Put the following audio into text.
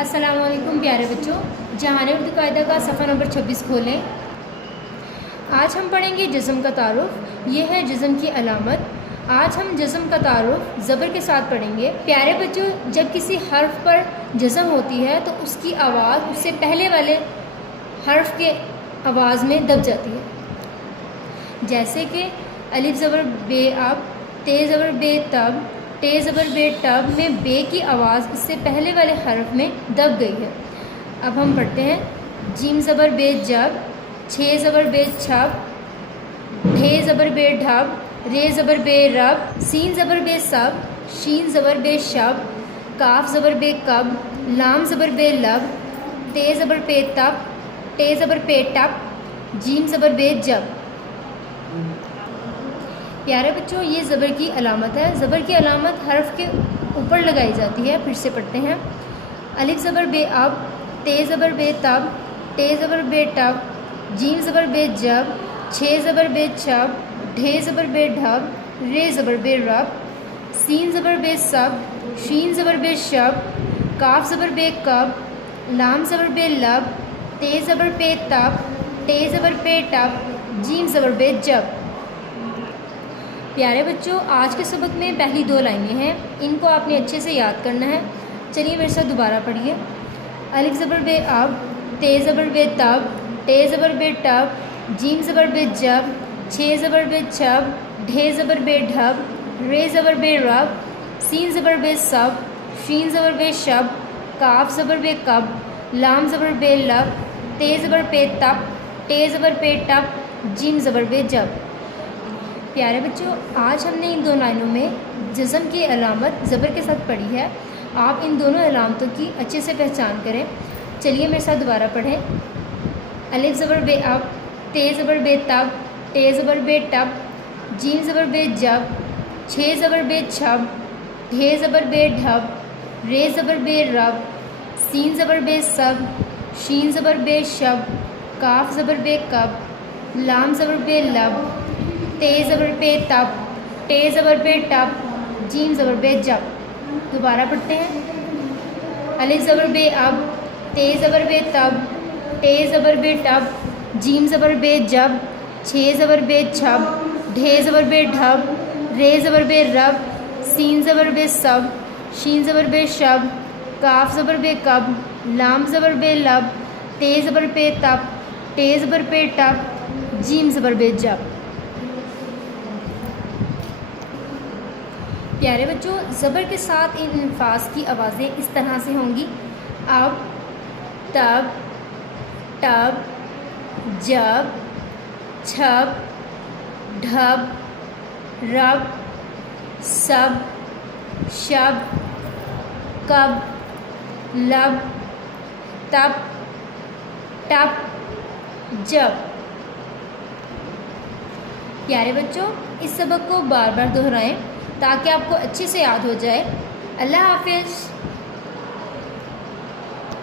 अस्सलाम वालेकुम प्यारे बच्चों, जहान उर्दू कायदा का सफ़ा नंबर 26 खोलें। आज हम पढ़ेंगे जिस्म का तारुफ। ये है जिस्म की अलामत। आज हम जिस्म का तारुफ ज़बर के साथ पढ़ेंगे। प्यारे बच्चों, जब किसी हर्फ पर जिस्म होती है तो उसकी आवाज़ उससे पहले वाले हर्फ के आवाज़ में दब जाती है। जैसे कि अलिफ ज़बर बे अब, ते ज़बर बे तब, टे ज़बर बे टब में बे की आवाज़ इससे पहले वाले हर्फ में दब गई है। अब हम पढ़ते हैं। जीम ज़बर बे जब, छे ज़बर बे छब, ढे ज़बर बे ढब, रे ज़बर बे रब, सीन ज़बर बे सब, शीन ज़बर बे शब, काफ ज़बर बे कब, लाम ज़बर बे लब, ते ज़बर पे तब, टे ज़बर पे टप, जीम ज़बर बे जब। प्यारे बच्चों, ये ज़बर की अलामत है। ज़बर की अलामत हर्फ के ऊपर लगाई जाती है। फिर से पढ़ते हैं। अलिफ ज़बर बे अब, ते ज़बर बे तब, टे ज़बर बे टब, जीम ज़बर बे जब, छे ज़बर बे छब, ढे ज़बर बे ढब, रे ज़बर बे रब, सीन ज़बर बे सब, शीन ज़बर बे शब, काफ ज़बर बे कब, लाम ज़बर बे लब, ते ज़बर पे तब, टे ज़बर पे टब, जीम ज़बर बे जब। प्यारे बच्चों, आज के सबक में पहली दो लाइनें हैं, इनको आपने अच्छे से याद करना है। चलिए मेरे साथ दोबारा पढ़िए। अलिफ ज़बर बे अब, ते ज़बर बे तब, टे ज़बर बे टब, जीम ज़बर बे जब, छे ज़बर बे छब, ढे ज़बर बे ढब, रे ज़बर बे रब, सीन ज़बर बे सब, शीन ज़बर बे शब, काफ ज़बर बे कब, लाम ज़बर बे लब, ते ज़बर पे तब, टे ज़बर पे टब, जीम ज़बर बे जब। प्यारे बच्चों, आज हमने इन दो लाइनों में जिस्म की अलामत ज़बर के साथ पढ़ी है। आप इन दोनों अलामतों की अच्छे से पहचान करें। चलिए मेरे साथ दोबारा पढ़ें। अलिफ ज़बर बे अब, ते ज़बर बे तब, टे ज़बर बे टब, जीम ज़बर बे जब, छे ज़बर बे छब, ढे ज़बर बे ढब, रे ज़बर बे रब, सीन ज़बर बे सब, शीन ज़बर बे शब, काफ ज़बर बे कब, लाम ज़बर बे लब, ते ज़बर पे तब, टे ज़बर पे टब, जीम ज़बर पे जब। दोबारा पढ़ते हैं। अलिफ ज़बर बे अब, ते ज़बर बे तब, टे ज़बर बे टब, जीम ज़बर बे जब, छे ज़बर बे छब, ढे ज़बर बे ढब, रे ज़बर बे रब, सीन ज़बर बे सब, शीन ज़बर बे शब, काफ ज़बर बे कब, लाम ज़बर बे लब, ते ज़बर पे तब, टे ज़बर पे टब, जीम ज़बर बे जब। प्यारे बच्चों, ज़बर के साथ इन अल्फाज की आवाज़ें इस तरह से होंगी। अब, तब, टब, जब, छब, ढब, रब, सब, शब, कब, लब, तब, टब, जब। प्यारे बच्चों, इस सबक को बार बार दोहराएं ताकि आपको अच्छे से याद हो जाए। अल्लाह हाफिज़।